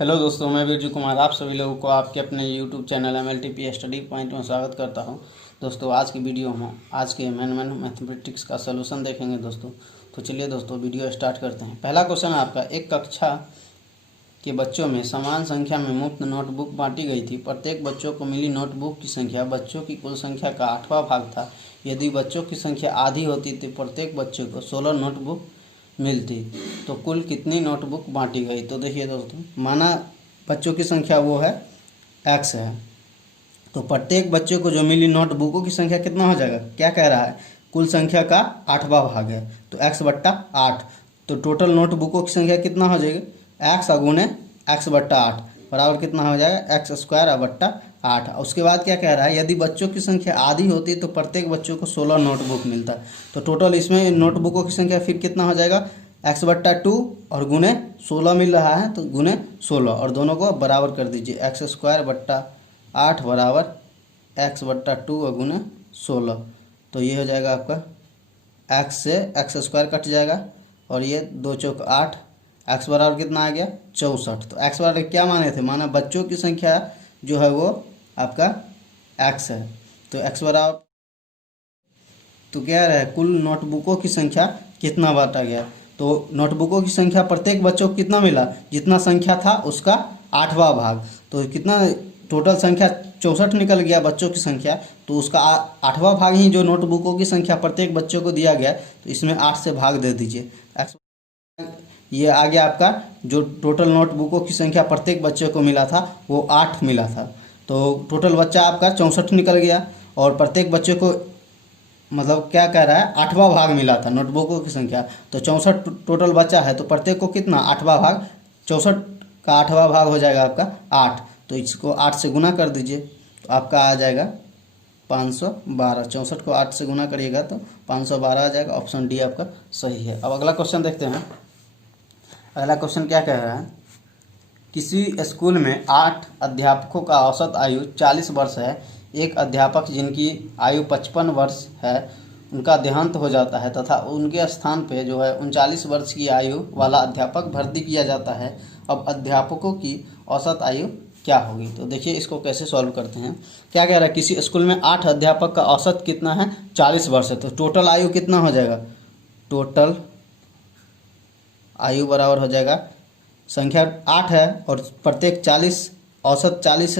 Hello दोस्तों, मैं वीरजू कुमार आप सभी लोगों को आपके अपने YouTube channel MLTP study point में स्वागत करता हूं। दोस्तों, आज की वीडियो में आज के मैथमेटिक्स का सलूशन देखेंगे दोस्तों। तो चलिए दोस्तों, वीडियो स्टार्ट करते हैं। पहला क्वेश्चन है आपका, एक कक्षा के बच्चों में समान संख्या में मुफ्त नोटबुक बांटी गई थी। प्रत्येक बच्चों को मिली नोटबुक की संख्या बच्चों की कुल संख्या का 8वां भाग था। यदि बच्चों की संख्या आधी होती तो प्रत्येक बच्चे को 16 नोटबुक मिलती, तो कुल कितनी नोटबुक बांटी गई। तो देखिए दोस्तों, माना बच्चों की संख्या वो है x है, तो प्रत्येक बच्चे को जो मिली नोटबुकों की संख्या कितना हो जाएगा, क्या कह रहा है, कुल संख्या का 8वां भाग है तो x/8। तो टोटल नोटबुकों की संख्या कितना हो जाएगी, x गुने x/8 बराबर कितना हो जाएगा, x² 8। उसके बाद क्या कह रहा है, यदि बच्चों की संख्या आधी होती तो प्रत्येक बच्चों को 16 नोटबुक मिलता। तो टोटल इसमें नोटबुकों की संख्या फिर कितना हो जाएगा, x/2 और गुने 16 मिल रहा है तो गुने 16 और दोनों को बराबर कर दीजिए। x² 8 बराबर x/2 और गुने 16। तो ये हो जाएगा आपका x से x² कट जाएगा और ये 2 चौक 8, x बराबर कितना आ गया 64। तो x बराबर क्या माने थे, माना बच्चों की संख्या जो है वो आपका x है, तो x बराबर तो क्या रहा है, कुल नोटबुकों की संख्या कितना बांटा गया। तो नोटबुकों की संख्या प्रत्येक बच्चों को कितना मिला, जितना संख्या था उसका 8वां भाग। तो कितना टोटल संख्या 64 निकल गया बच्चों की संख्या, तो उसका 8वां भाग ही जो नोटबुकों की संख्या प्रत्येक बच्चों को दिया गया, तो इसमें 8 से भाग दे दीजिए। ये आ गया आपका जो टोटल नोटबुकों की संख्या प्रत्येक बच्चे को मिला था वो 8 मिला था। तो टोटल बच्चा आपका 64 निकल गया और प्रत्येक बच्चे को मतलब क्या कह रहा है, 8वां भाग मिला था नोटबुकों की संख्या। तो 64 टोटल बच्चा है तो प्रत्येक को कितना 8वां भाग, 64 का 8वां भाग हो जाएगा आपका 8। तो इसको 8 से गुना कर दीजिए तो आपका आ जाएगा 512। 64 को 8 से गुना करिएगा तो 512 आ जाएगा। ऑप्शन डी आपका सही है। अब अगला क्वेश्चन देखते हैं। अगला क्वेश्चन क्या कह रहा है, किसी स्कूल में 8 अध्यापकों का औसत आयु 40 वर्ष है। एक अध्यापक जिनकी आयु 55 वर्ष है उनका देहांत हो जाता है तथा उनके स्थान पे जो है 39 वर्ष की आयु वाला अध्यापक भर्ती किया जाता है। अब अध्यापकों की औसत आयु क्या होगी। तो देखिए इसको कैसे सॉल्व करते हैं। क्या कह रहा है, किसी स्कूल में 8 अध्यापक का औसत कितना है 40 वर्ष है, तो टोटल आयु कितना हो जाएगा, टोटल आयु बराबर हो जाएगा, संख्या 8 है और प्रत्येक 40 औसत 40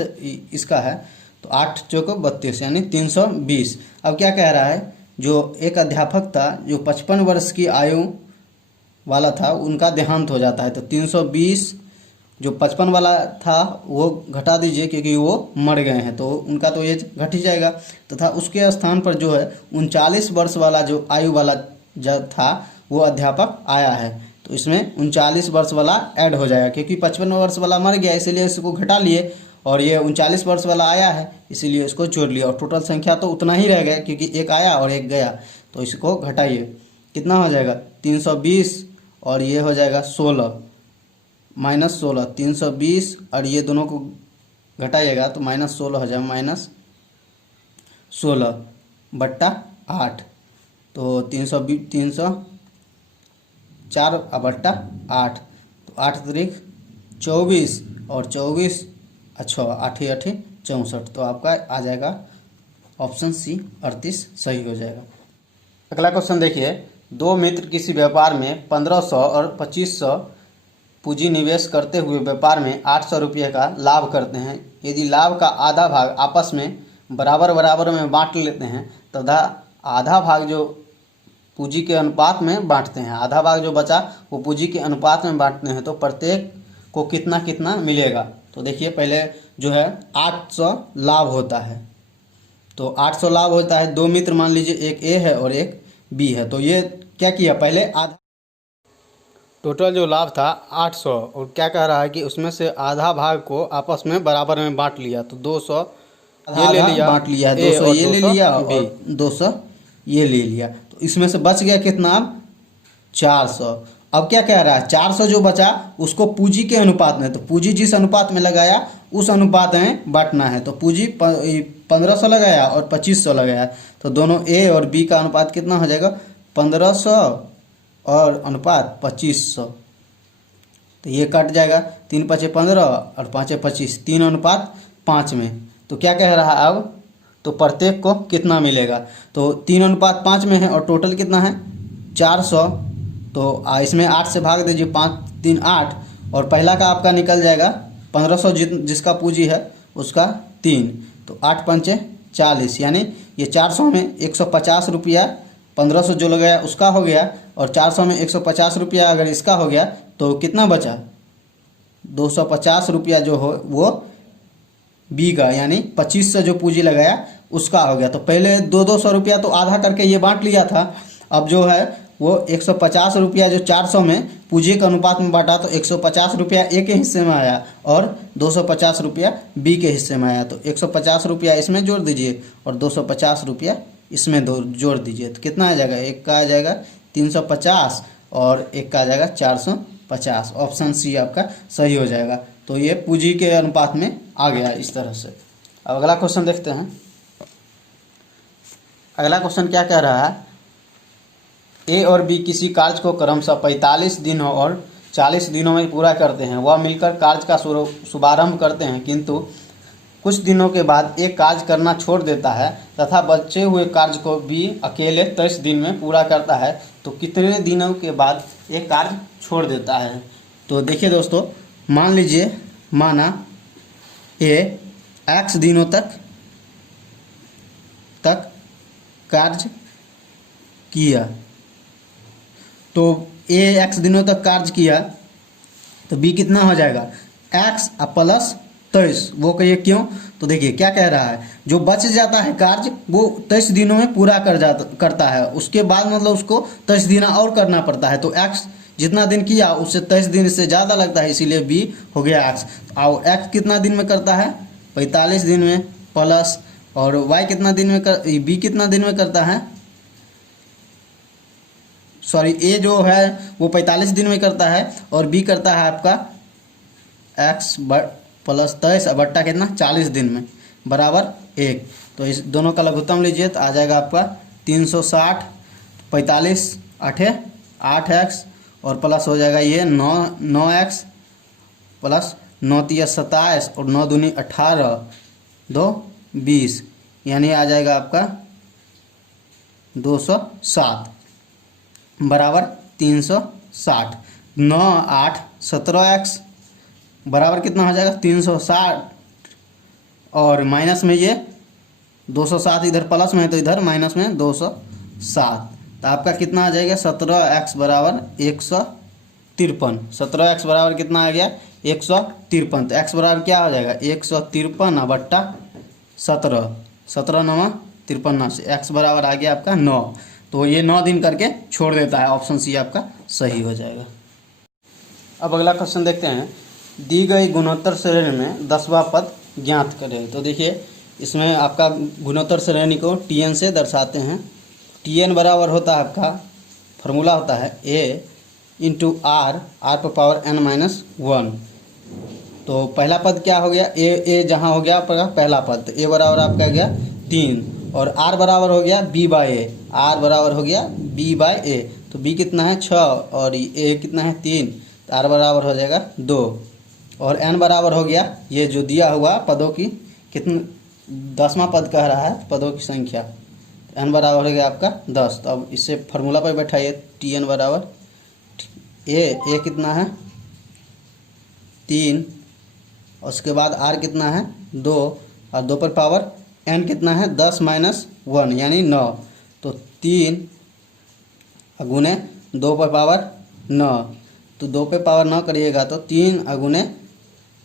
इसका है तो 8 चौको 32 यानी 320। अब क्या कह रहा है, जो एक अध्यापक था जो 55 वर्ष की आयु वाला था उनका देहांत हो जाता है, तो 320 जो 55 वाला था वो घटा दीजिए क्योंकि वो मर गए हैं तो उनका तो एज घट ही जाएगा, तथा उसके स्थान पर जो है 39 वर्ष वाला जो आयु वाला जब था वो अध्यापक आया है, तो इसमें 39 वर्ष वाला ऐड हो जाएगा क्योंकि 55 वर्ष वाला मर गया इसीलिए इसको घटा लिए और ये 39 वर्ष वाला आया है इसीलिए इसको जोड़ लिया और टोटल संख्या तो उतना ही रह गया क्योंकि एक आया और एक गया। तो इसको घटाइए कितना हो जाएगा 320 और ये हो जाएगा 16 माइनस 16, 320 और ये दोनों को घटाइएगा तो -16 हो जाएगा, -16/8 तो 304/8 तो 8 तारीख 24 और 24 अच्छा 8 8 64। तो आपका आ जाएगा ऑप्शन सी 38 सही हो जाएगा। अगला क्वेश्चन देखिए, दो मित्र किसी व्यापार में 1500 और 2500 पूंजी निवेश करते हुए व्यापार में 800 रुपये का लाभ करते हैं। यदि लाभ का आधा भाग आपस में बराबर बराबर में बांट लेते हैं तथा आधा भाग जो पूंजी के अनुपात में बांटते हैं, आधा भाग जो बचा वो पूंजी के अनुपात में बांटते हैं, तो प्रत्येक को कितना कितना मिलेगा। तो देखिए पहले जो है 800 लाभ होता है, तो 800 लाभ होता है, दो मित्र मान लीजिए एक ए है और एक बी है, तो ये क्या किया पहले आधा टोटल जो लाभ था 800 और क्या कह रहा है कि उसमें से आधा भाग को आपस में बराबर में बांट लिया, तो 200 ये ले लिया बांट लिया, 200 ये ले लिया और 200 ये ले लिया, तो इसमें से बच गया कितना अब 400। अब क्या कह रहा है, 400 जो बचा उसको पूंजी के अनुपात में, तो पूंजी जिस अनुपात में लगाया उस अनुपात में बांटना है, तो पूंजी 1500 लगाया और 2500 लगाया, तो दोनों ए और बी का अनुपात कितना हो जाएगा 1500 और अनुपात 2500। तो ये कट जाएगा, 3 × 5 = 15 और 5 × 25 3:5 में। तो क्या कह रहा है अब, तो प्रत्येक को कितना मिलेगा, तो 3:5 में है और टोटल कितना है 400। तो इसमें 8 से भाग दीजिए, 5 × 3 = 8 और पहला का आपका निकल जाएगा 1500 जिसका पूंजी है उसका 3, तो 8 × 5 = 40, यानी ये 400 में 150 रुपया 1500 जो लगाया उसका हो गया और 400 में 150 रुपया अगर इसका हो गया तो कितना बचा, 250 रुपया जो हो वो बी का, यानी 25 से जो पूंजी लगाया उसका हो गया। तो पहले 200 रुपया तो आधा करके ये बांट लिया था, अब जो है वो 150 रुपया जो 400 में पूंजी के अनुपात में बांटा तो 150 रुपया ए के हिस्से में आया और 250 रुपया बी के हिस्से में आया। तो 150 रुपया इसमें जोड़ दीजिए और 250 रुपया इसमें जोड़ दीजिए, तो कितना आ जाएगा, एक का आ जाएगा 350 और एक का आ जाएगा 450। ऑप्शन सी आपका सही हो जाएगा। तो ये पूंजी के अनुपात में आ गया इस तरह से। अब अगला क्वेश्चन देखते हैं। अगला क्वेश्चन क्या कह रहा है, ए और बी किसी कार्य को क्रमशः 45 दिनों और 40 दिनों में पूरा करते हैं। वह मिलकर कार्य का शुभारंभ करते हैं, किंतु कुछ दिनों के बाद एक कार्य करना छोड़ देता है तथा बचे हुए कार्य को बी अकेले 23 दिन में पूरा करता है। तो कितने दिनों के बाद एक कार्य छोड़ देता है। तो देखिए दोस्तों, मान लीजिए माना ए x दिनों तक कार्य किया, तो ए x दिनों तक कार्य किया तो बी कितना हो जाएगा x + 23। वो कहिए क्यों, तो देखिए क्या कह रहा है, जो बच जाता है कार्य वो 23 दिनों में पूरा करता है, उसके बाद मतलब उसको 23 दिन और करना पड़ता है। तो x जितना दिन किया उससे 23 दिन से ज़्यादा लगता है, इसीलिए बी हो गया x। और x कितना दिन में करता है 45 दिन में प्लस, और y कितना दिन में बी कितना दिन में करता है, सॉरी ए जो है वो 45 दिन में करता है और बी करता है आपका x + 23 बट्टा कितना 40 दिन में बराबर 1। तो इस दोनों का लघुत्तम लीजिए तो आ जाएगा आपका 360, 45 8x और प्लस हो जाएगा ये 9x प्लस 9 × 3 = 27 और 9 दूनी 18 2 20, यानी आ जाएगा आपका 207 बराबर 360। 9 8 17x बराबर कितना हो जाएगा 360 और माइनस में ये 207 इधर प्लस में है तो इधर माइनस में 207। तो आपका कितना आ जाएगा 17x बराबर 153। 17x बराबर कितना आ गया 153। तो x बराबर क्या हो जाएगा 153 बट्टा 17, 17 × 9 = 53 से x बराबर आ गया आपका 9। तो ये 9 दिन करके छोड़ देता है, ऑप्शन सी आपका सही हो जाएगा। अब अगला क्वेश्चन देखते हैं। दी गई गुणोत्तर श्रेणी में 10वां पद ज्ञात करें। तो देखिए इसमें आपका गुणोत्तर श्रेणी को tn से दर्शाते हैं। tn बराबर होता है आपका, फार्मूला होता है a × r⁴n-1। तो पहला पद क्या हो गया a जहाँ हो गया आपका पहला पद, तो a बराबर आपका गया 3 और r बराबर हो गया b/a, r बराबर हो गया b/a। तो b कितना है 6 और a कितना है 3, तो r बराबर हो जाएगा 2 और n बराबर हो गया ये जो दिया हुआ पदों की कितने 10वां पद कह रहा है पदों की संख्या, n बराबर हो गया आपका 10। तो अब इससे फार्मूला पर बैठाइए tn बराबर a कितना है 3 और उसके बाद r कितना है 2 और 2 पर पावर n कितना है 10 - 1 यानी 9। तो 3 गुने 2 पर पावर 9, तो 2 पे पावर 9 करिएगा तो 3 गुने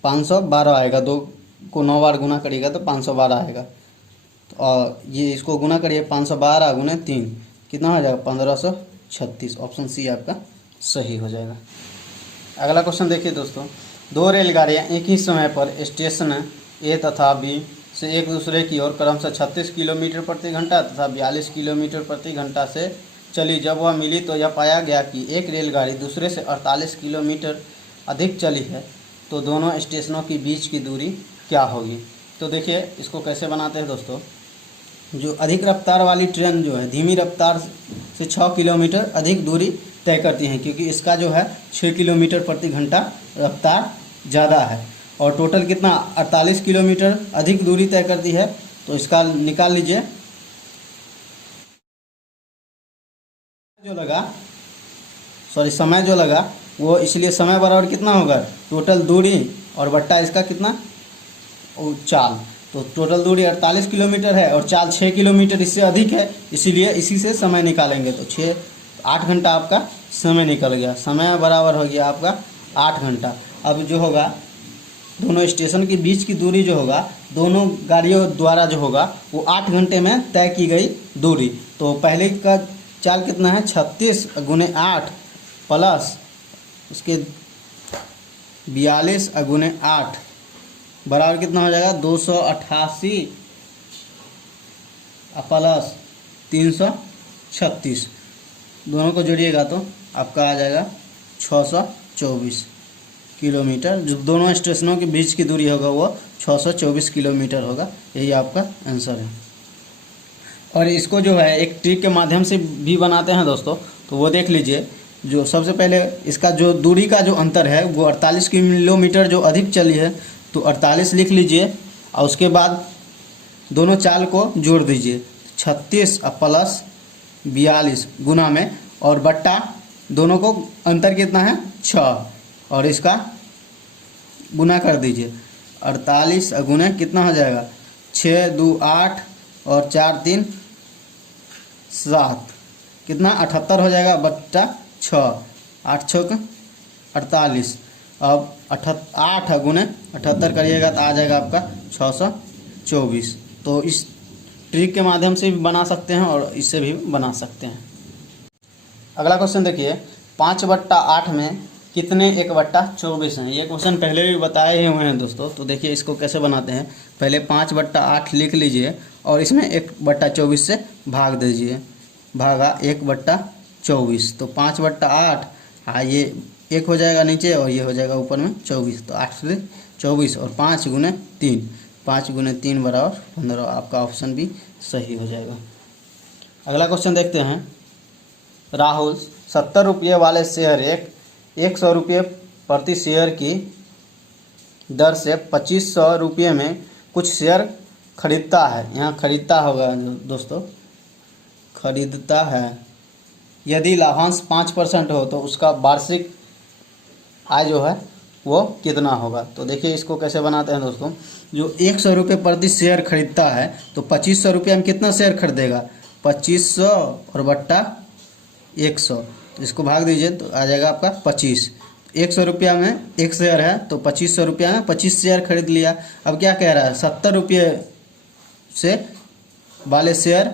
512 आएगा। 2 को 9 बार गुना करिएगा तो 512 आएगा। और ये इसको गुना करिए 512 गुने 3 कितना हो जाएगा 1536। ऑप्शन सी आपका सही हो जाएगा। अगला क्वेश्चन देखिए दोस्तों, 2 रेलगाड़ियाँ एक ही समय पर स्टेशन ए तथा बी से एक दूसरे की ओर क्रमशः 36 किलोमीटर प्रति घंटा तथा 42 किलोमीटर प्रति घंटा से चली। जब वह मिली तो यह पाया गया कि एक रेलगाड़ी दूसरे से 48 किलोमीटर अधिक चली है, तो दोनों स्टेशनों के बीच की दूरी क्या होगी। तो देखिए इसको कैसे बनाते हैं दोस्तों, जो अधिक रफ्तार वाली ट्रेन जो है धीमी रफ्तार से 6 किलोमीटर अधिक दूरी तय करती हैं, क्योंकि इसका जो है 6 किलोमीटर प्रति घंटा रफ्तार ज़्यादा है और टोटल कितना 48 किलोमीटर अधिक दूरी तय करती है। तो इसका निकाल लीजिए। समय जो लगा वो, इसलिए समय बराबर कितना होगा, टोटल दूरी और बट्टा इसका कितना चाल। तो टोटल दूरी 48 किलोमीटर है और चाल 6 किलोमीटर इससे अधिक है, इसीलिए इसी से समय निकालेंगे। तो 8 घंटा आपका समय निकल गया। समय बराबर हो गया आपका 8 घंटा। अब जो होगा दोनों स्टेशन के बीच की दूरी जो होगा दोनों गाड़ियों द्वारा जो होगा वो 8 घंटे में तय की गई दूरी। तो पहले का चाल कितना है, 36 गुने 8 प्लस उसके 42 गुने 8 बराबर कितना हो जाएगा, 288 प्लस 336। दोनों को जोड़िएगा तो आपका आ जाएगा 624 किलोमीटर। जो दोनों स्टेशनों के बीच की दूरी होगा वो 624 किलोमीटर होगा। यही आपका आंसर है। और इसको जो है एक ट्रिक के माध्यम से भी बनाते हैं दोस्तों, तो वो देख लीजिए। जो सबसे पहले इसका जो दूरी का जो अंतर है वो 48 किलोमीटर जो अधिक चली है, तो 48 लिख लीजिए और उसके बाद दोनों चाल को जोड़ दीजिए, 36 प्लस 42 गुना में, और बट्टा दोनों को अंतर कितना है 6, और इसका गुना कर दीजिए। 48 गुना कितना हो जाएगा, 6 2 8 और 4 3 7, कितना 78 हो जाएगा बट्टा 6, 8 6 48। अब 8 गुने 78 करिएगा तो आ जाएगा आपका 624। तो इस ट्रिक के माध्यम से भी बना सकते हैं और इससे भी बना सकते हैं। अगला क्वेश्चन देखिए, 5/8 में कितने 1/24 हैं। ये क्वेश्चन पहले भी बताए हुए हैं दोस्तों। तो देखिए इसको कैसे बनाते हैं। पहले 5/8 लिख लीजिए और इसमें 1/24 से भाग दीजिए, भागा 1/24। तो 5/8 ये 1 हो जाएगा नीचे और ये हो जाएगा ऊपर में 24। तो 8 से 24 और 5 गुने 3, 5 गुने 3 बराबर 15। आपका ऑप्शन भी सही हो जाएगा। अगला क्वेश्चन देखते हैं। राहुल 70 रुपये वाले शेयर 100 रुपये प्रति शेयर की दर से 2500 रुपये में कुछ शेयर खरीदता है। यहाँ खरीदता होगा दोस्तों, खरीदता है। यदि लाभांश 5% हो तो उसका वार्षिक आय जो है वो कितना होगा। तो देखिए इसको कैसे बनाते हैं दोस्तों। जो 100 रुपये प्रति शेयर खरीदता है तो 2500 रुपये में कितना शेयर खरीदेगा, 2500 और बट्टा 100। तो इसको भाग दीजिए तो आ जाएगा आपका 25। 100 रुपया में 1 शेयर है तो 2500 रुपया में 25 शेयर खरीद लिया। अब क्या कह रहा है, 70 रुपये से वाले शेयर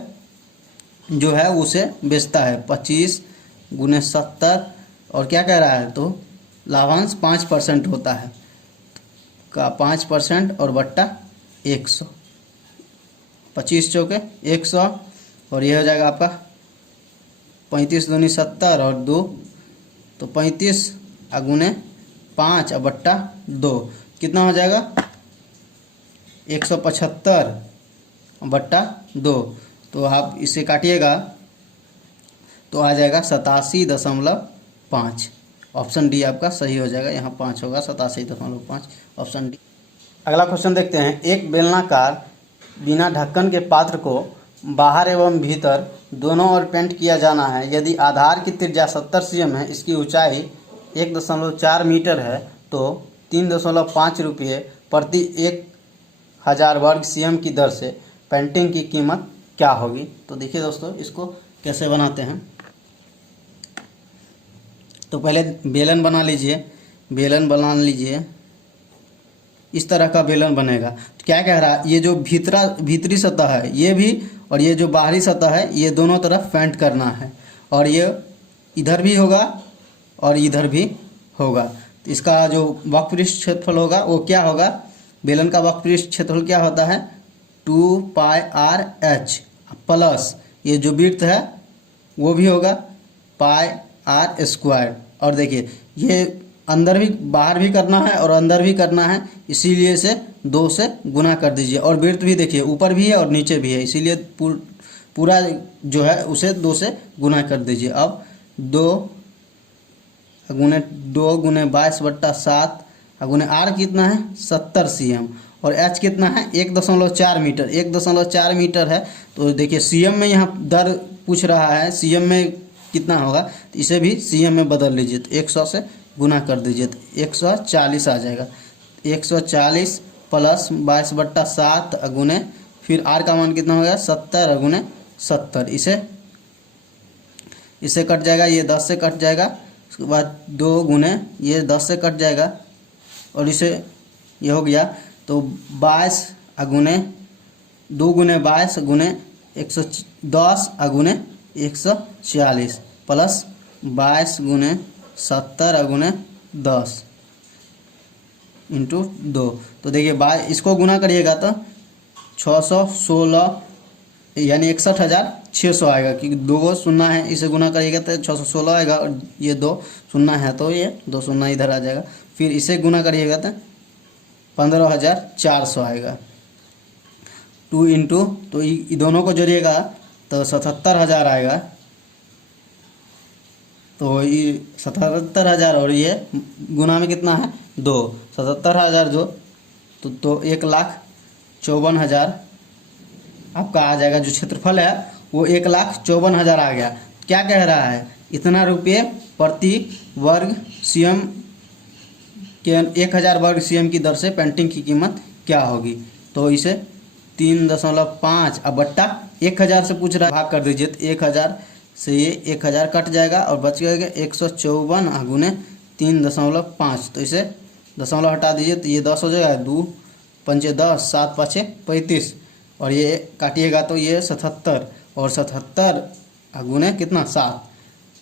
जो है उसे बेचता है, 25 गुने 70, और क्या कह रहा है, तो लाभांश 5% होता है का 5% और बट्टा 100, 25 चौके 100, और यह हो जाएगा आपका 35 दूनी 70 और 2, तो 35 गुने 5 और बट्टा 2 कितना हो जाएगा, 175 बट्टा 2। तो आप इसे काटिएगा तो आ जाएगा 87.5। ऑप्शन डी आपका सही हो जाएगा। यहाँ 5 होगा, 87.5 ऑप्शन डी। अगला क्वेश्चन देखते हैं। एक बेलनाकार बिना ढक्कन के पात्र को बाहर एवं भीतर दोनों ओर पेंट किया जाना है। यदि आधार की त्रिज्या 70 cm है, इसकी ऊंचाई 1.4 मीटर है, तो 3.5 रुपये प्रति 1000 वर्ग cm की दर से पेंटिंग की कीमत क्या होगी। तो देखिए दोस्तों इसको कैसे बनाते हैं। तो पहले बेलन बना लीजिए, बेलन बना लीजिए। इस तरह का बेलन बनेगा। तो क्या कह रहा है, ये जो भीतरी सतह है ये भी, और ये जो बाहरी सतह है ये दोनों तरफ पेंट करना है, और ये इधर भी होगा और इधर भी होगा। तो इसका जो वक्रपृष्ठ क्षेत्रफल होगा वो क्या होगा, बेलन का वक्रपृष्ठ क्षेत्रफल क्या होता है, 2πr/h प्लस ये जो वृत्त है वो भी होगा πr²। और देखिए ये अंदर भी बाहर भी करना है और अंदर भी करना है, इसीलिए इसे 2 से गुना कर दीजिए। और वृत्त भी देखिए ऊपर भी है और नीचे भी है, इसीलिए पूरा जो है उसे 2 से गुना कर दीजिए। अब 2 गुने 2 गुने 22/7 गुने आर कितना है 70 cm और एच कितना है 1.4 मीटर। 1.4 मीटर है तो देखिए सीएम में यहाँ दर पूछ रहा है, सीएम में कितना होगा तो इसे भी सीएम में बदल लीजिए तो 100 से गुना कर दीजिए तो 140 आ जाएगा। 140 प्लस 22/7 गुने फिर आर का मान कितना हो गया 70 गुने 70। इसे कट जाएगा, ये 10 से कट जाएगा, उसके बाद 2 गुने ये 10 से कट जाएगा और इसे ये हो गया तो 22 गुने 2 गुने 22 गुने 110 गुने 140 प्लस 22 गुने 70 गुने 10 इंटू 2। तो देखिए इसको गुना करिएगा तो 616 यानी 61,600 आएगा, क्योंकि 2 शून्य है, इसे गुना करिएगा तो 616 आएगा और ये 2 शून्य है तो ये 2 शून्य इधर आ जाएगा। फिर इसे गुना करिएगा तो 15,400 आएगा। 2 इंटू तो ये दोनों को जोड़िएगा तो 77,000 आएगा। तो ये 77,000 और ये गुना में कितना है 2, 77,000 जो तो 1,54,000 आपका आ जाएगा। जो क्षेत्रफल है वो 1,54,000 आ गया। क्या कह रहा है इतना रुपये प्रति वर्ग सीएम के 1,000 वर्ग सीएम की दर से पेंटिंग की कीमत क्या होगी। तो इसे 3.5 अब बट्टा 1,000 से पूछ रहा है, भाग कर दीजिए तो 1,000 से ये 1,000 कट जाएगा और बच गएगा 154 गुने 3.5। तो इसे दशमलव हटा दीजिए तो ये 10 हो जाएगा, 2 पंचे 10, 7 पाँचे 35 और ये काटिएगा तो ये 77 और 77 गुने कितना 7।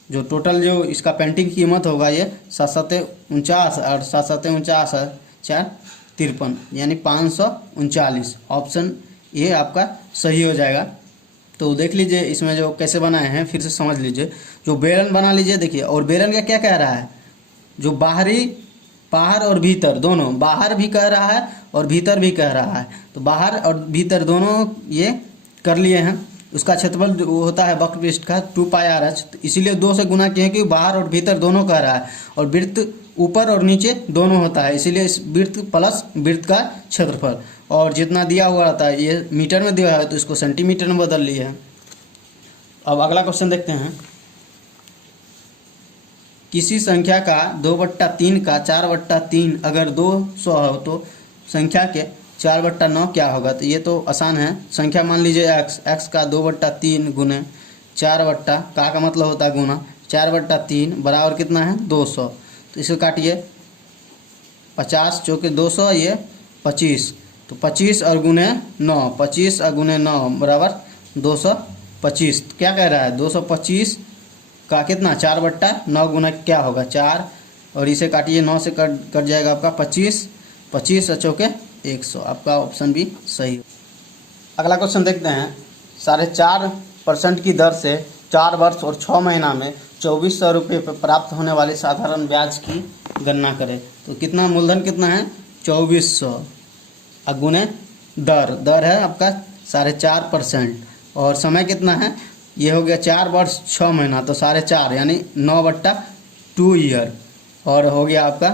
जो टोटल जो इसका पेंटिंग की कीमत होगा ये 749 और 749 4 53 यानी 539। ऑप्शन ये आपका सही हो जाएगा। तो देख लीजिए इसमें जो कैसे बनाए हैं फिर से समझ लीजिए। जो बेलन बना लीजिए देखिए, और बेलन का क्या कह रहा है जो बाहर और भीतर दोनों, बाहर भी कह रहा है और भीतर भी कह रहा है। तो बाहर और भीतर दोनों ये कर लिए हैं। उसका क्षेत्रफल जो होता है वक्रपृष्ठ का 2πr/h, तो इसीलिए 2 से गुना किए क्योंकि बाहर और भीतर दोनों कह रहा है और वृत्त ऊपर और नीचे दोनों होता है, इसीलिए इस वृत्त प्लस वृत्त का क्षेत्रफल और जितना दिया हुआ रहता है ये मीटर में दिया है तो इसको सेंटीमीटर में बदल लिए हैं। अब अगला क्वेश्चन देखते हैं। किसी संख्या का 2/3 का 4/3 अगर 200 हो तो संख्या के 4/9 क्या होगा। तो ये तो आसान है। संख्या मान लीजिए x का 2/3 गुने 4 का मतलब होता है गुना 4/3 बराबर कितना है 200। तो इसे काटिए 50 चौके 200 ये 25 तो 25 और गुने 9, 25 और गुने 9 बराबर 225। तो क्या कह रहा है 225 का कितना 4/9 गुना क्या होगा 4 और इसे काटिए 9 से कट जाएगा आपका 25, 25 और चौके 100। आपका ऑप्शन भी सही। अगला क्वेश्चन देखते हैं। 4.5% की दर से 4 वर्ष और 6 महीना में 2400 रुपये पर प्राप्त होने वाली साधारण ब्याज की गणना करें। तो कितना मूलधन कितना है 2400 गुने दर है आपका 4.5% और समय कितना है ये हो गया 4 वर्ष 6 महीना तो 4.5 यानी 9/2 ईयर और हो गया आपका।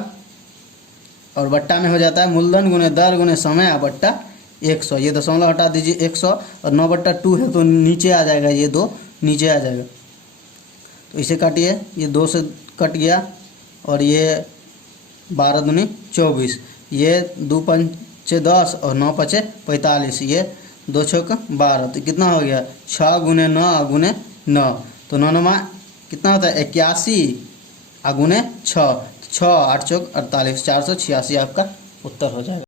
और बट्टा में हो जाता है मूलधन गुने दर गुने समय बट्टा 100। ये दशमलव हटा दीजिए 100 और 9/2 है तो नीचे आ जाएगा, ये 2 नीचे आ जाएगा। तो इसे काटिए, ये 2 से कट गया और ये 12 दूनी 24, ये 2 पंचे 10 और 9 पंचे 45, ये 2 छक 12। तो कितना हो गया 6 गुने 9 गुने 9 तो 9 कितना होता है 81 गुने 6, 6 8 चौक 48, 486 आपका उत्तर हो जाएगा।